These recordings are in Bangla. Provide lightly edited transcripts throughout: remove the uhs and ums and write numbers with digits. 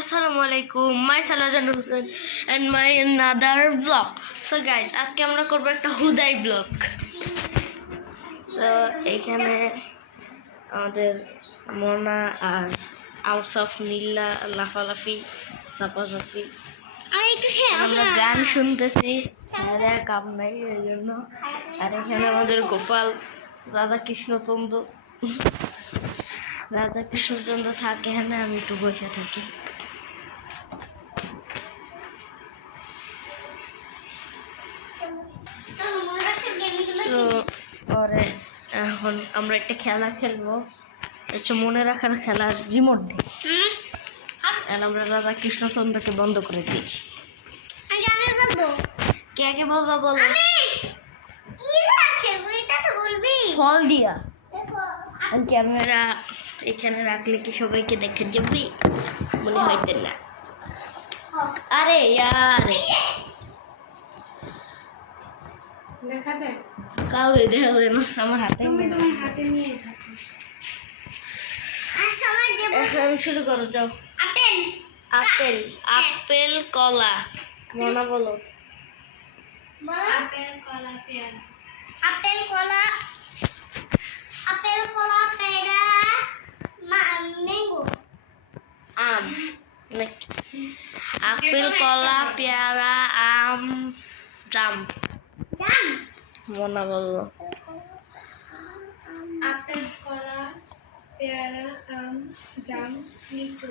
আসসালামু আলাইকুম মাই সালাজান Hossain and my another blog. So guys, আজকে আমরা করবো একটা হুদাই ব্লগ। তো এইখানে আমাদের মোনা আর আউটসফ নীলা লাফালাফি চাপাচাপি আমরা গান শুনতেছি, কাম নাই এই জন্য। আর এখানে আমাদের গোপাল রাধা কৃষ্ণচন্দ্র থাকে, হ্যাঁ আমি একটু বসে থাকি। তো পরে এখন আমরা একটা খেলা খেলবো, হচ্ছে মনে রাখার খেলার রিমোট দিয়ে। আমরা রাধা কৃষ্ণচন্দ্রকে বন্ধ করে দিয়েছি। কে আগে বলবা বলো? ফল দিয়া ক্যামেরা এখানে রাখলে কি সবাইকে দেখে যাবি? মনে হইতে না। আরে ইয়ার দেখা যায় কাউরে দেখা যায় না, আমার হাতে নিয়ে থাকো। এখন শুরু করো, যাও। আপেল আপেল কলা, মনে বলো। আপেল কলা পেয়ারা। আপেল কলা পেয়ারা ম্যাঙ্গো আম নাকি? আপেল কলা পেয়ারা আম জাম, জাম মনে বলো। আপেল কলা পেয়ারা আম জাম লিচু।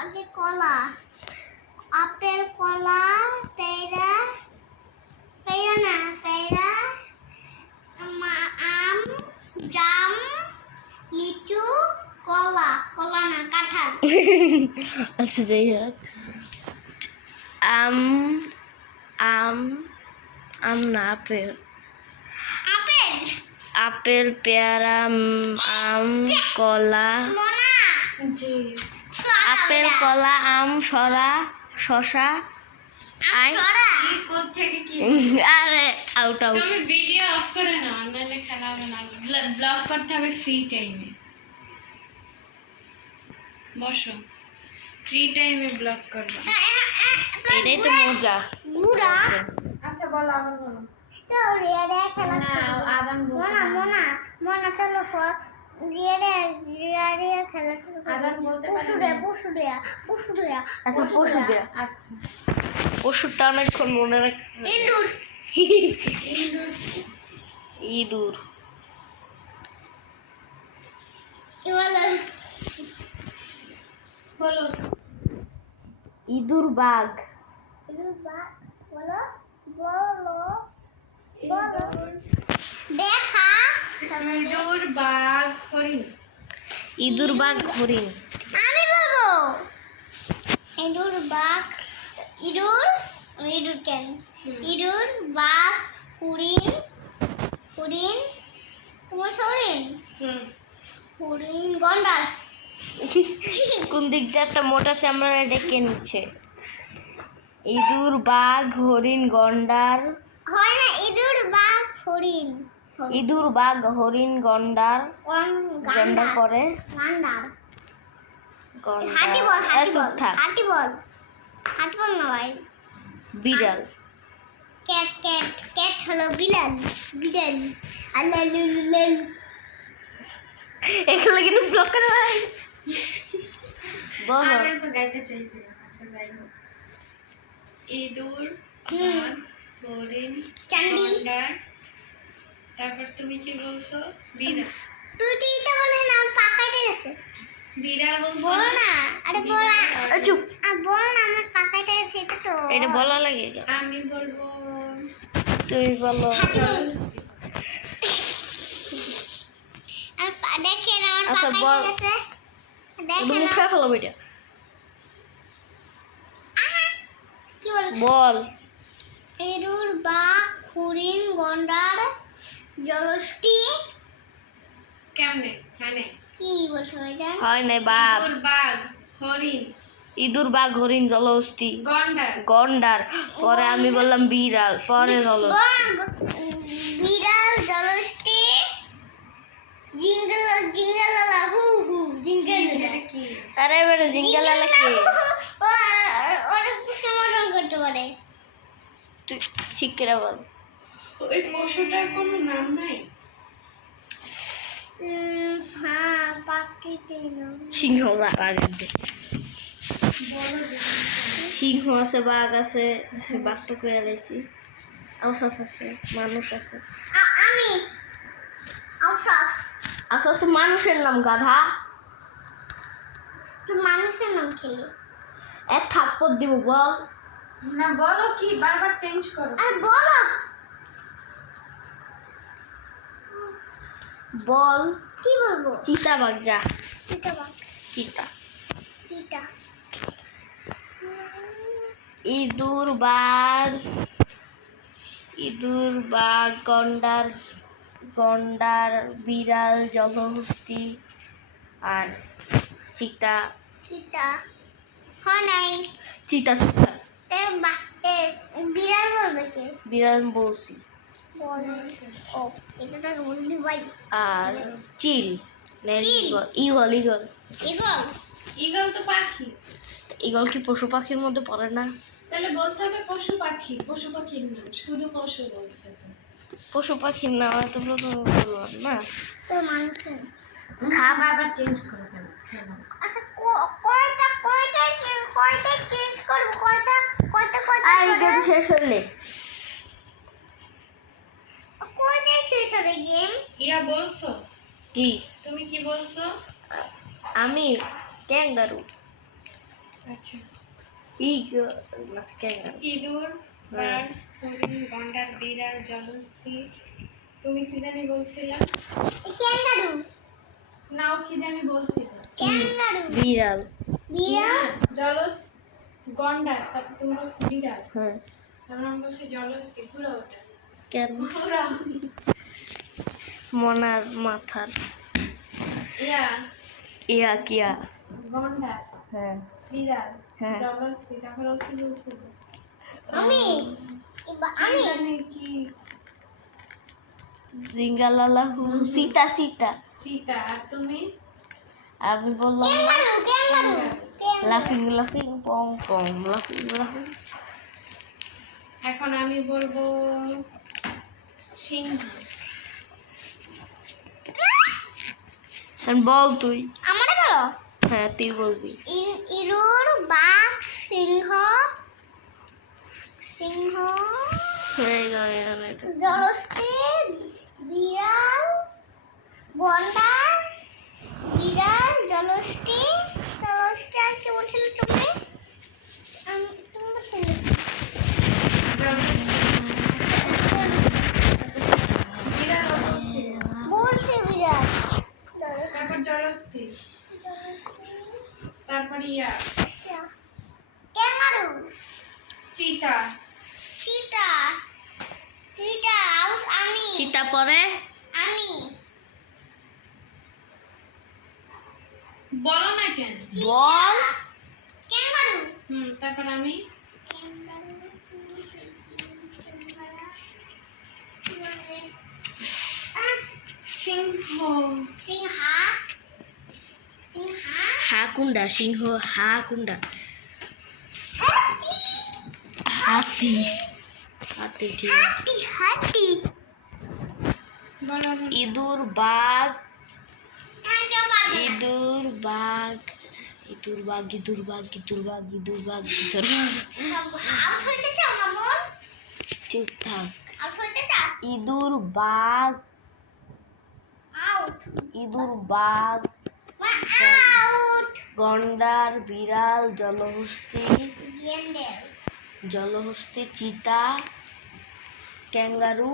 আগে কলা আপেল কলা পেয়ারা আম জাম লিচু কলা না কাঁঠাল। আচ্ছা, যাই হোক, আম আম আম না আপেল আপেল পেয়ারা আম কলা, জি আপেল কলা আম শসা থেকে কি আরে আউট তুমি ভিডিও অফ করে নাও, নাহলে খেলা হবে না। ব্লগ করতে হবে ফ্রি টাইমে। বসো, ফ্রি টাইমে ব্লগ করবে। এটাই তো মজা। গুড়া আচ্ছা বলো, আবার বলো। তো রিয়ারে খেলা না আদান মনা চলো ফর রিয়ারে খেলা আদান বলতে পারে পশুরিয়া আচ্ছা, পশু দেয়া। আচ্ছা পশুটা অনেকক্ষণ মনে রাখ। ইন্দুর ইঁদুর বলো। ইঁদুর বাঘ বলো দেখা ইঁদুর বাঘ হরিণ। ইঁদুর বাঘ হরিণ। আমি বলবো ইঁদুর বাঘ ইঁদুর কেন ইঁদুর বাঘ হরিণ তোমার হরিণ গন্ডার। কোন দিক দিয়ে একটা মোটা চামড়া ডেকে নিচ্ছে। ইঁদুর বাঘ হরিণ গন্ডার, হয় না ইঁদুর বাঘ হরিণ ইঁদুর বাঘ হরিণ গন্ডার গন্ডার করে গান্ডার গন্ডার। হাতি বল চুপ থাক। হাতি বল না ভাই। বিড়াল ক্যাট হলো বিড়াল আল্লাহ এগুলো কিন্তু ব্লক করে ভাই। বলো। আমি তো গাইতে চাইছিলাম। আচ্ছা যাই হোক, ইঁদুর বাঘ হরিণ চান্দি। গন্ডার। তারপর তুমি কি বলছো? বিড়াল। তুই তো এটা বলে না পাকাইতে গেছে বিড়াল বলছো বল না আরে বল না চুপ, বল না আমার পাকাইতে গেছে এটা তো এটা বলা লাগে। আমি বলবো তুমি বলো। আর দেখেন আমার আচ্ছা, বল। পাকাইতে গেছে দেখেন মুখে ফেলো বেটা। কি বল বল। ইঁদুর বাঘ হরিণ গন্ডার জলষ্ঠী কেমনে? হ্যাঁ নাই। কি বলছো ভাইজান? হয় নাই বাঘ। ইঁদুর বাঘ হরিণ ইঁদুর বাঘ হরিণ জলহস্তি গন্ডার। গন্ডার, পরে আমি বললাম বিড়াল, পরে জলহস্তি। বিড়াল জলষ্ঠী জিঙ্গল হু জিঙ্গল এটা কি? আরে এবারে জিঙ্গালালা কে? অনেক সমাধান করতে পারে। তুই শিখরে বল। ওই পশুটার কোনো নাম নাই? হ্যাঁ, পাখিতে নাম। সিংহ বাঘ আছে। বলো দেখি। সিংহ আছে, বাঘ আছে, সে বাঘটা কয়ে লাইছি। আউসাফ আছে, মানুষ আছে। আমি আউসাফ। আচ্ছা আচ্ছা, মানুষের নাম গাধা। তুই মানুষের নাম খেলি। এক থাপ্পড় দিব বল। না বলো কি, বারবার চেঞ্জ করো। আরে বলো। বল। কি বলবো? চিতা বাঘ, যা। চিতা বাঘ। চিতা। চিতা। ইঁদুর, বাঘ। ইঁদুর, বাঘ, গন্ডার, গন্ডার, বিড়াল, জলহস্তি আর চিতা। চিতা। হয় নাই। চিতা চিতা। বিড়াল বলবে কে? বিড়াল বলছি। বলে। ও, এটা তো বলবি ভাই। আর chill. Chill. Eagle eagle. Eagle. Eagle তো পাখি। ইগল কি পশু পাখির মধ্যে পড়ে না? তাহলে বলতে হবে পশু পাখি, পশু পাখির নাম, শুধু পশু বলছে তো। পশু পাখির নাম এত প্রথম বললাম না। তো মানুষের। বারবার চেঞ্জ করে কেন? আচ্ছা, কয়টা চেঞ্জ করবো? কয়টা আর গেম শেষ হলে কয়টাই শেষ হবে গেম? ইয়া বলছো? কি? তুমি কি বলছো? আমি ক্যাঙ্গারু। আচ্ছা। ইগল না, ক্যাঙ্গারু। ইঁদুর, বাঘ, হরিণ, গন্ডার, বিড়াল, জলহস্তি। তুমি কি জানি বলছিলা? ক্যাঙ্গারু। নাও কি জানি বলছিলা? ক্যাঙ্গারু। বিড়াল। বিড়াল। জলহস্তি, গন্ডার, তারপর তুমি বলছো বিড়াল, হ্যাঁ। তারপর আমি বলছি জলহস্তি। ঘুরা ওটা, কেন? ঘুরা। মনার মাথার ইয়া ইয়া কিয়া। গন্ডার, হ্যাঁ বিড়াল, হ্যাঁ। জলহস্তি, তারপর কি বলছিল? আমি আমি জানি কি, জিঙ্গালালা হু, সীতা সীতা। চিতা। আর তুমি? আমি বললাম ক্যাঙ্গারু। লাফিং লাফিং পং পং, লাফিং লাফিং। এখন আমি বলবো সিংহ। বল তুই। আমারে বলো। হ্যাঁ তুই বলবি। ইঁদুর, বাঘ, সিংহ, হয়ে গেল। জলহস্তি, বিড়াল, গন্ডার, বিড়াল, জলহস্তি, আর কি বলছিলে তুমি? তুমি বলছিলে বিড়াল বলছিল, বলছি বিড়াল। তারপর জলহস্তি, তারপর ইয়া ক্যাঙ্গারু। চিতা। চিতা। আমি। চিতা পরে আমি। বলো না কেন? বল। ক্যাঙ্গারু। তারপর আমি সিংহ। হা কুন্ডা, সিংহ হা কুন্ডা। হাতি। হাতি ঠিক আছে। হাতি। বলো না। ইঁদুর, বাঘ। ইঁদুর, বাঘ। ইঁদুর, বাঘ, ইঁদুর, বাঘ, ইঁদুর, বাঘ, ইঁদুর, বাঘ, ইঁদুর, বাঘ। চুপ থাক। ইঁদুর, বাঘ। ইঁদুর, বাঘ, গন্ডার, বিড়াল, জলহস্তি, চিতা, ক্যাঙ্গারু।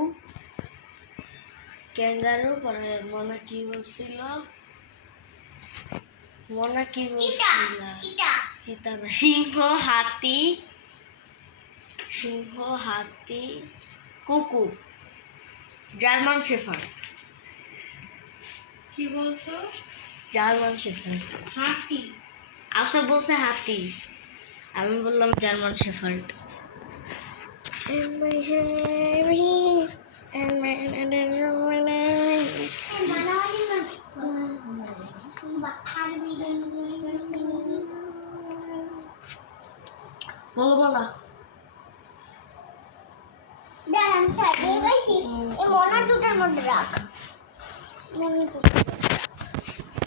পরে মনা কি বলছিল? চিতা না, সিংহ, হাতি, কুকুর, জার্মান শেফার্ড। কি বলছো? German shepherd. হাতি। আশা বলছে হাতি, আমি বললাম জার্মান শেফার্ড। বলবো না। দাঁড়ান তাই বেশি এই মনা দুটার মধ্যে রাখ মনা দুটো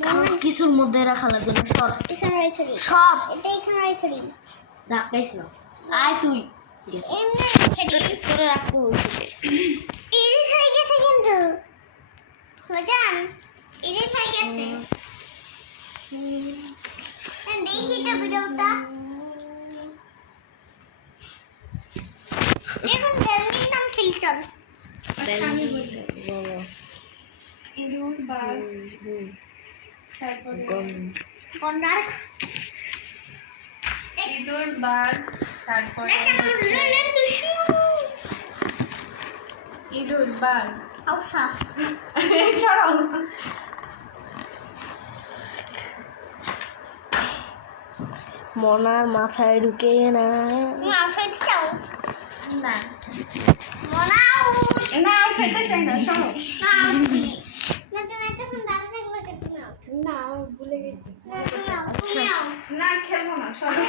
কারণ কিছুর মধ্যে রাখা লাগবে না। সর এখানে রেখে দিই সর, এটা এখানে রেখে দিই ধাক্কাইস না। আয় তুই এমনি রেখে দিই করে রাখতে বলছি। এডিট হয়ে গেছে কিন্তু বাজান এডিট হয়ে গেছে দেখি তো ভিডিওটা এখন গ্যালারি নাম খেলি চল আচ্ছা আমি বলি ইঁদুর বাঘ তারপরে গন্ডার ইঁদুর বাঘ তারপরে ইঁদুর বাঘ আউসা সরাও মনার মাথায় ঢুকে না। মাথায় চাও না মনাও না খেতে চাই না সরো না তুমি এতক্ষণ দাঁড়িয়ে থাকলে কেটে নাও না ভুলে গেছি না তুমি নাও না খেলবো না সরো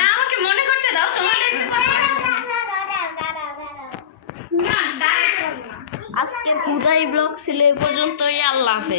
না আমাকে মনে করতে দাও তোমাদের একটু কথা না দাঁড়িয়ে করবো না আজকে হুদাই ব্লগ ছিল এই পর্যন্তই। আল্লাহ হাফেজ।